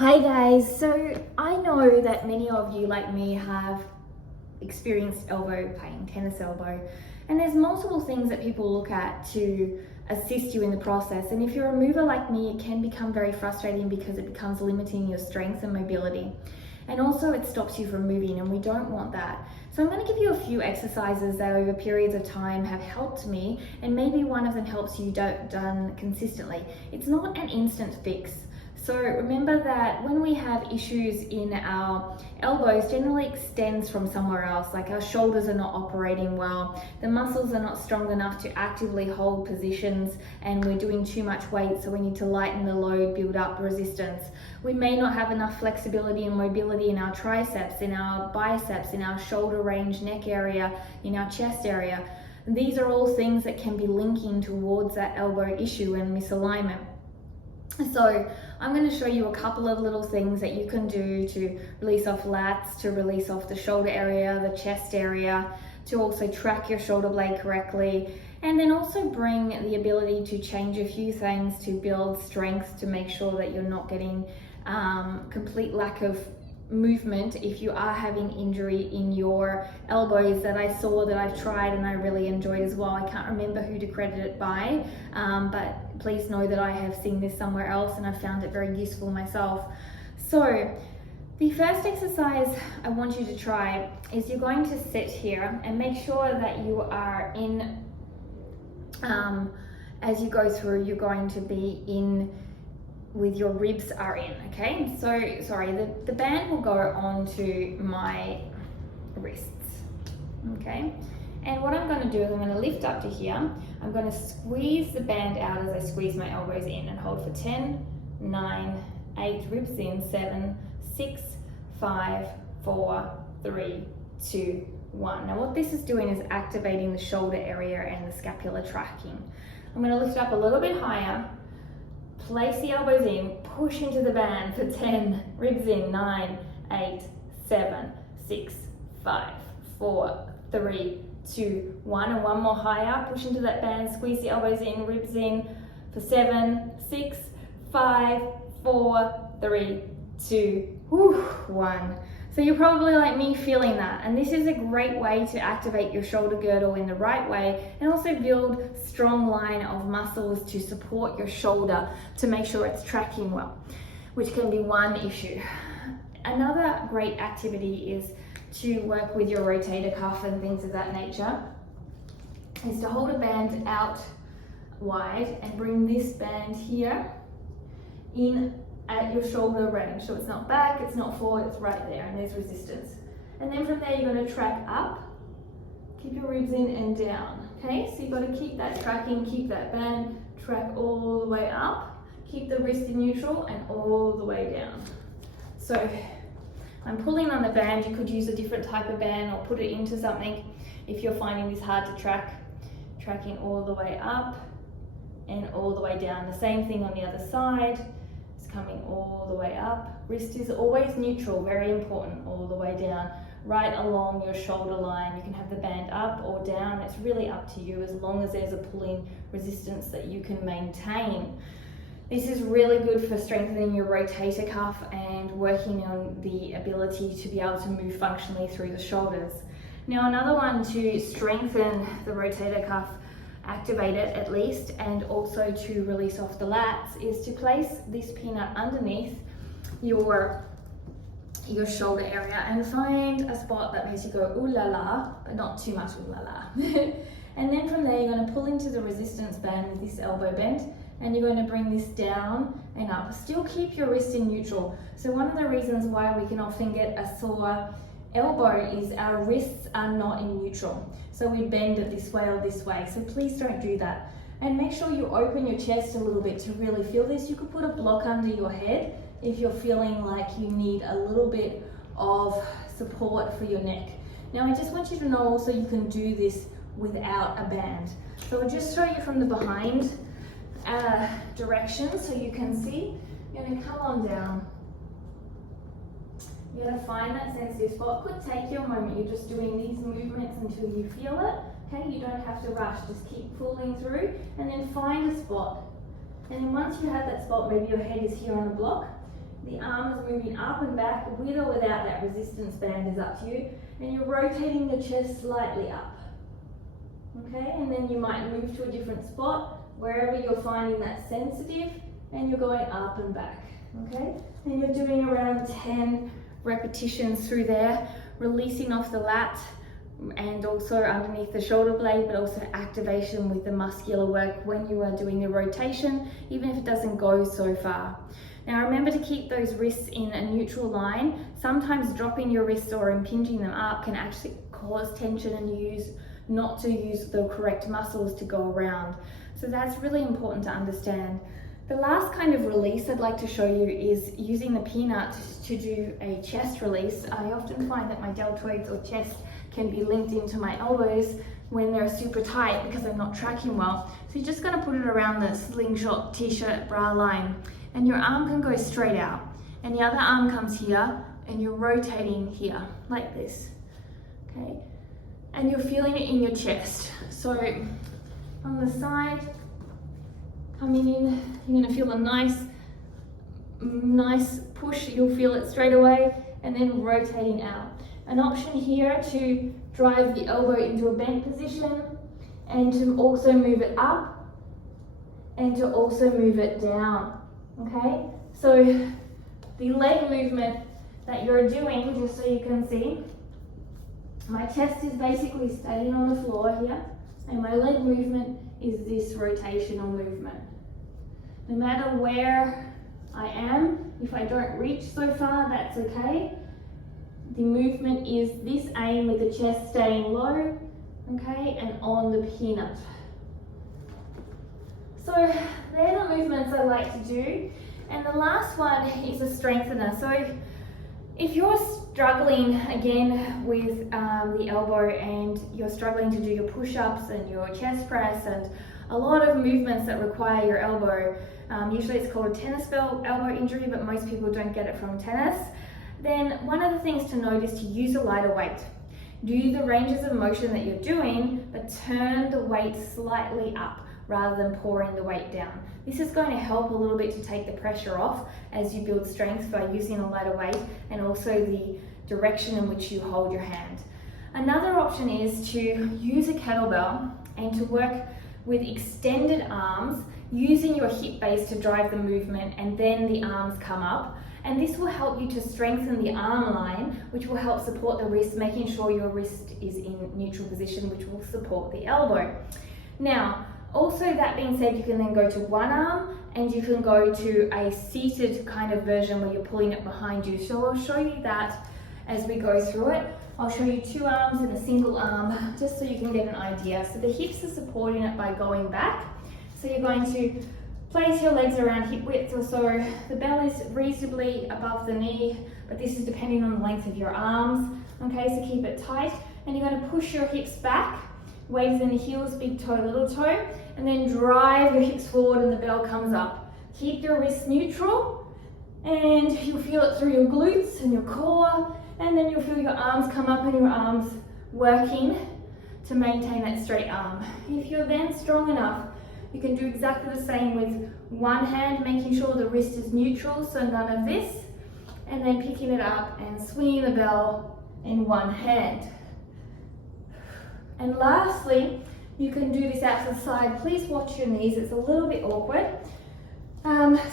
Hi guys, so I know that many of you like me have experienced elbow pain, tennis elbow, and there's multiple things that people look at to assist you in the process. And if you're a mover like me, it can become very frustrating because it becomes limiting your strength and mobility. And also it stops you from moving, and we don't want that. So I'm going to give you a few exercises that over periods of time have helped me, and maybe one of them helps you done consistently. It's not an instant fix. So remember that when we have issues in our elbows, generally extends from somewhere else, like our shoulders are not operating well, the muscles are not strong enough to actively hold positions, and we're doing too much weight, so we need to lighten the load, build up resistance. We may not have enough flexibility and mobility in our triceps, in our biceps, in our shoulder range, neck area, in our chest area. These are all things that can be linking towards that elbow issue and misalignment. So I'm going to show you a couple of little things that you can do to release off lats, to release off the shoulder area, the chest area, to also track your shoulder blade correctly, and then also bring the ability to change a few things to build strength, to make sure that you're not getting complete lack of movement if you are having injury in your elbows that I saw, that I've tried and I really enjoyed as well. I can't remember who to credit it by, but please know that I have seen this somewhere else and I found it very useful myself. So the first exercise I want you to try is you're going to sit here and make sure that you are in, as you go through, you're going to be in with your ribs are in, okay? So, sorry, the band will go onto my wrists, okay? And what I'm gonna do is I'm gonna lift up to here. I'm gonna squeeze the band out as I squeeze my elbows in and hold for 10, 9, 8, ribs in, 7, 6, 5, 4, 3, 2, 1. Now what this is doing is activating the shoulder area and the scapular tracking. I'm gonna lift up a little bit higher, place the elbows in, push into the band for 10, ribs in, 9, 8, 7, 6, 5, 4, 3, 2, 1, and one more higher, push into that band, squeeze the elbows in, ribs in for 7, 6, 5, 4, 3, 2, 1. So you're probably like me feeling that, and this is a great way to activate your shoulder girdle in the right way and also build strong line of muscles to support your shoulder to make sure it's tracking well, which can be one issue. Another great activity is to work with your rotator cuff and things of that nature, is to hold a band out wide and bring this band here in at your shoulder range. So it's not back, it's not forward, it's right there, and there's resistance. And then from there you're going to track up, keep your ribs in and down, okay? So you've got to keep that tracking, keep that band, track all the way up, keep the wrist in neutral and all the way down. So I'm pulling on the band. You could use a different type of band or put it into something if you're finding this hard to track. Tracking all the way up and all the way down. The same thing on the other side. Coming all the way up. Wrist is always neutral, very important, all the way down, right along your shoulder line. You can have the band up or down, it's really up to you as long as there's a pulling resistance that you can maintain. This is really good for strengthening your rotator cuff and working on the ability to be able to move functionally through the shoulders. Now another one to strengthen the rotator cuff, activate it at least, and also to release off the lats, is to place this peanut underneath your shoulder area and find a spot that makes you go ooh la la, but not too much ooh la la. And then from there you're going to pull into the resistance band with this elbow bent, and you're going to bring this down and up. Still keep your wrist in neutral. So one of the reasons why we can often get a sore elbow is our wrists are not in neutral. So we bend it this way or this way. So please don't do that. And make sure you open your chest a little bit to really feel this. You could put a block under your head if you're feeling like you need a little bit of support for your neck. Now I just want you to know also you can do this without a band. So I'll just show you from the behind direction so you can see. You're going to come on down. You're going to find that sensitive spot. Could take you a moment. You're just doing these movements until you feel it. Okay, you don't have to rush. Just keep pulling through and then find a spot. And then once you have that spot, maybe your head is here on the block, The arm is moving up and back with or without that resistance band is up to you. And you're rotating the chest slightly up. Okay, and then you might move to a different spot, wherever you're finding that sensitive, and you're going up and back. Okay, and you're doing around 10 repetitions through there, releasing off the lat and also underneath the shoulder blade, but also activation with the muscular work when you are doing the rotation, even if it doesn't go so far. Now remember to keep those wrists in a neutral line. Sometimes dropping your wrists or impinging them up can actually cause tension and not to use the correct muscles to go around. So that's really important to understand. The last kind of release I'd like to show you is using the peanut to do a chest release. I often find that my deltoids or chest can be linked into my elbows when they're super tight because I'm not tracking well. So you're just going to put it around the slingshot t-shirt bra line, and your arm can go straight out and the other arm comes here and you're rotating here like this. Okay, and you're feeling it in your chest. So on the side, coming in, you're going to feel a nice push. You'll feel it straight away, and then rotating out. An option here to drive the elbow into a bent position and to also move it up and to also move it down. Okay, so the leg movement that you're doing, just so you can see, my chest is basically staying on the floor here, and my leg movement is this rotational movement. No matter where I am, if I don't reach so far, that's okay. The movement is this aim with the chest staying low, okay, and on the peanut. So they're the movements I like to do. And the last one is a strengthener. So if you're struggling again with the elbow and you're struggling to do your push-ups and your chest press and a lot of movements that require your elbow, usually it's called tennis elbow injury, but most people don't get it from tennis, then one of the things to note is to use a lighter weight. Do the ranges of motion that you're doing, but turn the weight slightly up rather than pouring the weight down. This is going to help a little bit to take the pressure off as you build strength by using a lighter weight and also the direction in which you hold your hand. Another option is to use a kettlebell and to work with extended arms, using your hip base to drive the movement, and then the arms come up. And this will help you to strengthen the arm line, which will help support the wrist, making sure your wrist is in neutral position, which will support the elbow. Now, also that being said, you can then go to one arm and you can go to a seated kind of version where you're pulling it behind you. So I'll show you that as we go through it. I'll show you two arms and a single arm, just so you can get an idea. So the hips are supporting it by going back. So you're going to place your legs around hip width or so. The bell is reasonably above the knee, but this is depending on the length of your arms. Okay, so keep it tight. And you're going to push your hips back, weights in the heels, big toe, little toe, and then drive your hips forward and the bell comes up. Keep your wrists neutral, and you'll feel it through your glutes and your core, and then you'll feel your arms come up and your arms working to maintain that straight arm. If you're then strong enough, you can do exactly the same with one hand, making sure the wrist is neutral, so none of this, and then picking it up and swinging the bell in one hand. And lastly, you can do this out to the side. Please watch your knees, it's a little bit awkward.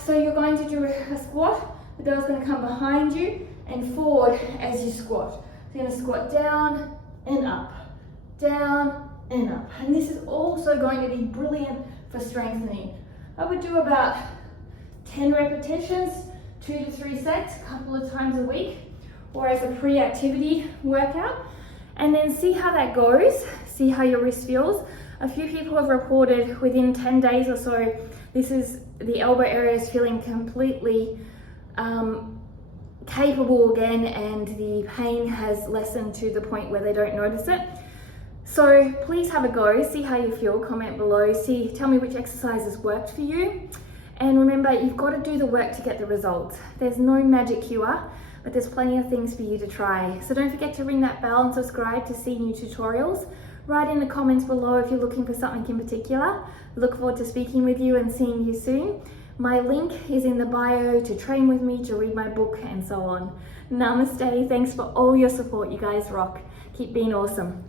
So you're going to do a squat, the bell's going to come behind you and forward as you squat. So you're going to squat down and up, down and up. And this is also going to be brilliant for strengthening. I would do about 10 repetitions, 2 to 3 sets, a couple of times a week, or as a pre-activity workout, and then see how that goes, see how your wrist feels. A few people have reported within 10 days or so, the elbow area is feeling completely capable again, and the pain has lessened to the point where they don't notice it. So please have a go, see how you feel, comment below, tell me which exercises worked for you. And remember, you've got to do the work to get the results. There's no magic cure, but there's plenty of things for you to try. So don't forget to ring that bell and subscribe to see new tutorials. Write in the comments below if you're looking for something in particular. Look forward to speaking with you and seeing you soon. My link is in the bio to train with me, to read my book, and so on. Namaste. Thanks for all your support. You guys rock. Keep being awesome.